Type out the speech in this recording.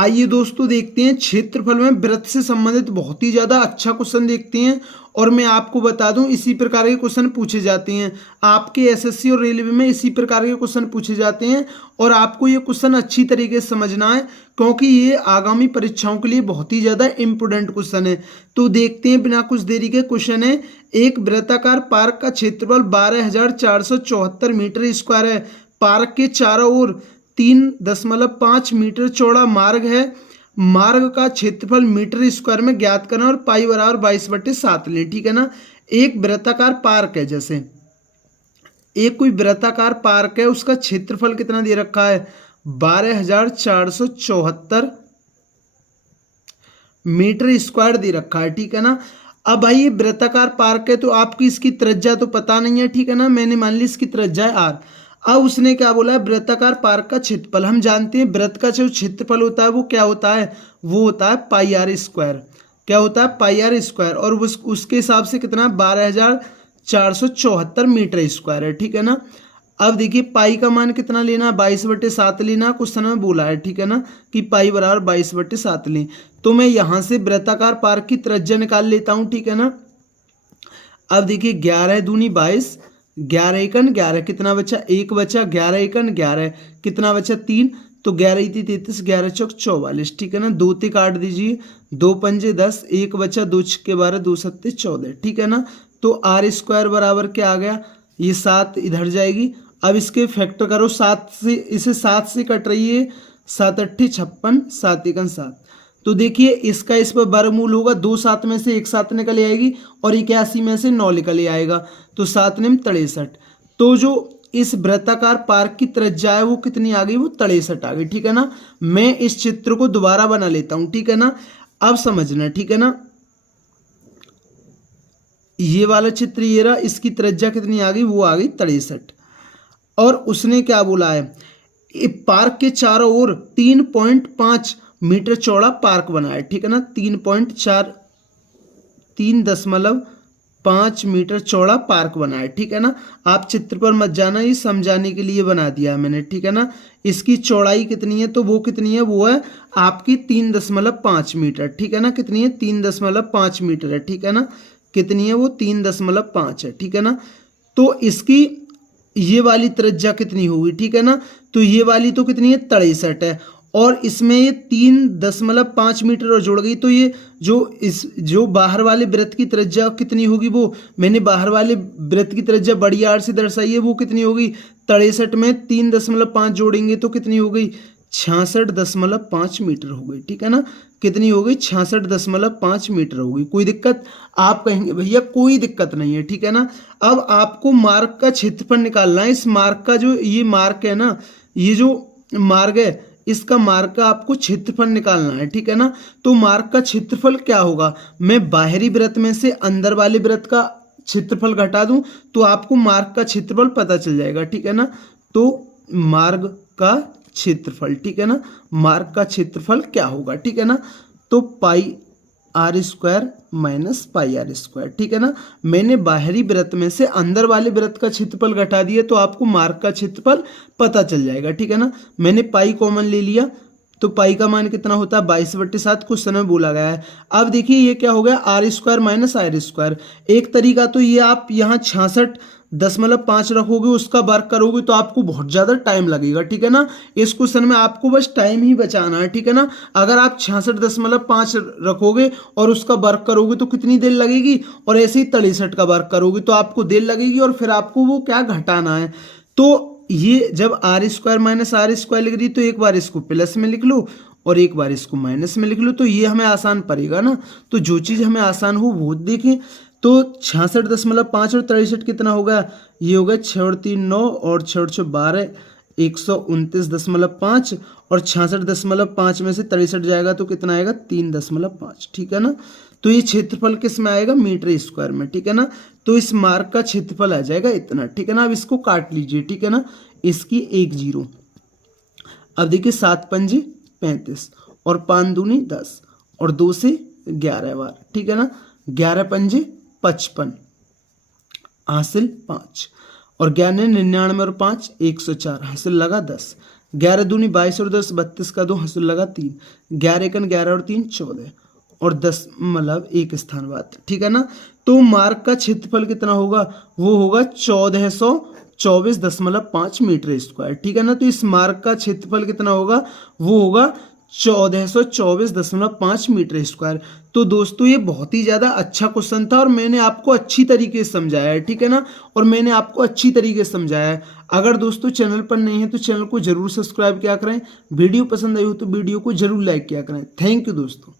आइए दोस्तों देखते हैं क्षेत्रफल में वृत्त से संबंधित बहुत ही ज्यादा अच्छा क्वेश्चन देखते हैं। और मैं आपको बता दूं इसी प्रकार के क्वेश्चन पूछे जाते हैं आपके एसएससी और रेलवे में, इसी प्रकार के क्वेश्चन पूछे जाते हैं। और आपको ये क्वेश्चन अच्छी तरीके से समझना है क्योंकि ये आगामी परीक्षाओं के लिए बहुत ही ज्यादा इंपोर्टेंट क्वेश्चन है। तो देखते हैं बिना कुछ देरी के। क्वेश्चन है, एक वृत्ताकार पार्क का क्षेत्रफल 12,474 मीटर स्क्वायर है। पार्क के चारों ओर 3.5 मीटर चौड़ा मार्ग है। मार्ग का क्षेत्रफल मीटर स्क्वायर में ज्ञात करना और पाई बराबर 22/7 लें। ठीक है ना। एक वृत्ताकार पार्क है, जैसे एक कोई वृत्ताकार पार्क है, उसका क्षेत्रफल कितना दे रखा है 12,474 मीटर स्क्वायर दे रखा है। ठीक है ना। अब भाई ये वृत्ताकार पार्क है तो आपकी इसकी त्रिज्या तो पता नहीं है। ठीक है ना। मैंने मान ली इसकी त्रिज्या है आर। अब उसने क्या बोला है, वृत्ताकार पार्क का क्षेत्रफल। हम जानते हैं वृत्त का जो क्षेत्रफल होता है वो क्या होता है, वो होता है पाई आर स्क्वायर। क्या होता है, पाई आर स्क्वायर। और उसके हिसाब से कितना 12,474 मीटर स्क्वायर है। ठीक है ना। अब देखिए पाई का मान कितना लेना, 22/7 लेना। क्वेश्चन में बोला है, ठीक है ना, कि पाई बराबर 22/7 लें। तो मैं यहां से वृत्ताकार पार्क की त्रिज्या निकाल लेता हूं। ठीक है ना। अब देखिए 11 दूनी 22, 11 एकन 11, कितना बचा 1 बचा, 11 एकन 11, कितना बचा 3, तो 11 इतनी 33, 11 चौक 44। ठीक है ना। 2 ते काट दीजिए, 2 पंजे 10, 1 बचा, 2 छक्के 12, 2 सत्ते 14। ठीक है ना। तो आर स्क्वायर बराबर क्या आ गया, ये 7 इधर जाएगी। अब इसके फैक्टर करो 7 से, इसे 7 से कट रही है, 7 अट्ठी 56, 7 एकन 7। तो देखिए इसका इस पर वर्गमूल होगा, 2 7 में से 1 7 निकल आएगी और 81 में से 9 निकल आएगा, तो 7 निम 63। तो जो इस वृत्ताकार पार्क की त्रिज्या है वो कितनी आ गई, वो 63 आ गई। ठीक है ना। मैं इस चित्र को दोबारा बना लेता हूं। ठीक है ना। अब समझना, ठीक है ना, ये वाला चित्र ये रहा, इसकी त्रिज्या कितनी आ गई, वो आ गई 63। और उसने क्या बोला है, पार्क के चारों ओर 3.5 मीटर चौड़ा पार्क बना है। ठीक है ना। 3.5 मीटर चौड़ा पार्क बना है। ठीक है ना। आप चित्र पर मत जाना, ये समझाने के लिए बना दिया है मैंने। ठीक है ना। इसकी चौड़ाई कितनी है, तो वो कितनी है, वो है आपकी 3.5 मीटर। ठीक है ना। कितनी है, 3.5 मीटर है। ठीक है ना। कितनी है, वो 3.5 है। ठीक है ना। तो इसकी ये वाली त्रिज्या कितनी होगी, ठीक है ना, तो ये वाली तो कितनी है 63 है। और इसमें ये 3.5 मीटर और जुड़ गई, तो ये जो बाहर वाले वृत्त की त्रिज्या कितनी होगी, वो मैंने बाहर वाले वृत्त की त्रिज्या बड़ी आर से दर्शाई है, वो कितनी होगी 63 में 3.5 जोड़ेंगे तो कितनी हो गई 66.5 मीटर हो गई। ठीक है ना। कितनी हो गई 66.5 मीटर हो गई। कोई दिक्कत, आप कहेंगे भैया कोई दिक्कत नहीं है। ठीक है ना। अब आपको मार्ग का क्षेत्रफल निकालना है। इस मार्ग का जो ये मार्ग है ना, ये जो मार्ग है, इसका मार्ग का आपको क्षेत्रफल निकालना है। ठीक है ना। तो मार्ग का क्षेत्रफल क्या होगा, मैं बाहरी वृत्त में से अंदर वाले वृत्त का क्षेत्रफल घटा दूं तो आपको मार्ग का क्षेत्रफल पता चल जाएगा। ठीक है ना। तो मार्ग का क्षेत्रफल, ठीक है ना, मार्ग का क्षेत्रफल क्या होगा, ठीक है ना, तो pi r square minus pi r square. ठीक है ना। मैंने बाहरी वृत्त में से अंदर वाले वृत्त का क्षेत्रफल घटा दिया तो आपको मार्ग का क्षेत्रफल पता चल जाएगा। ठीक है ना। मैंने पाई कॉमन ले लिया तो पाई का मान कितना होता है 22/7, क्वेश्चन में बोला गया है। अब देखिए ये क्या हो गया R square minus R square. एक तरीका तो ये आप यहाँ 66.5 रखोगे, उसका वर्क करोगे तो आपको बहुत ज़्यादा टाइम लगेगा। ठीक है ना। इस क्वेश्चन में आपको बस टाइम ही बचाना है। ठीक है ना। अगर आप 66.5 रखोगे और उसका वर्क करोगे तो कितनी देर लगेगी, और ऐसे ही 63 का वर्क करोगे तो आपको देर लगेगी, और फिर आपको वो क्या घटाना है। तो ये जब R square minus R square लिख रही तो एक बार इसको प्लस में लिख लो और एक बार इसको माइनस में लिख लो, तो ये हमें आसान पड़ेगा ना। तो जो चीज़ हमें आसान हो वो देखें। तो 66.5 और 63 कितना होगा, ये होगा 6 और 3 9 और 6 और 6 12, 129.5, और 66.5 में से 63 जाएगा तो कितना आएगा 3.5। ठीक है ना। तो ये क्षेत्रफल किस में आएगा, मीटर स्क्वायर में। ठीक है ना। तो इस मार्ग का क्षेत्रफल आ जाएगा इतना। ठीक है ना। अब इसको काट लीजिए। ठीक है ना। इसकी 1 0। अब देखिए 7 पंजे 35 और 5 दूनी 10 और 2 से 11 बार। ठीक है ना। 11 पंजे 55, हासिल 5, और 11 99 और 5 104, हासिल लगा 10। 11 दूनी 22 और 10 32 का 2 हंसुल लगा 3, 11 एकन 11 और 3 14 और 10 मतलब एक स्थान बाद, ठीक है ना। तो मार्ग का क्षेत्रफल कितना होगा, वो होगा 1424.5 मीटर स्क्वायर, ठीक है ना। तो इस मार्ग का क्षेत्रफल कितना होगा, वो होगा 1424.5 मीटर स्क्वायर। तो दोस्तों ये बहुत ही ज़्यादा अच्छा क्वेश्चन था और मैंने आपको अच्छी तरीके से समझाया है, ठीक है ना, और मैंने आपको अच्छी तरीके से समझाया है। अगर दोस्तों चैनल पर नहीं है तो चैनल को जरूर सब्सक्राइब किया करें, वीडियो पसंद आई हो तो वीडियो को जरूर लाइक किया करें। थैंक यू दोस्तों।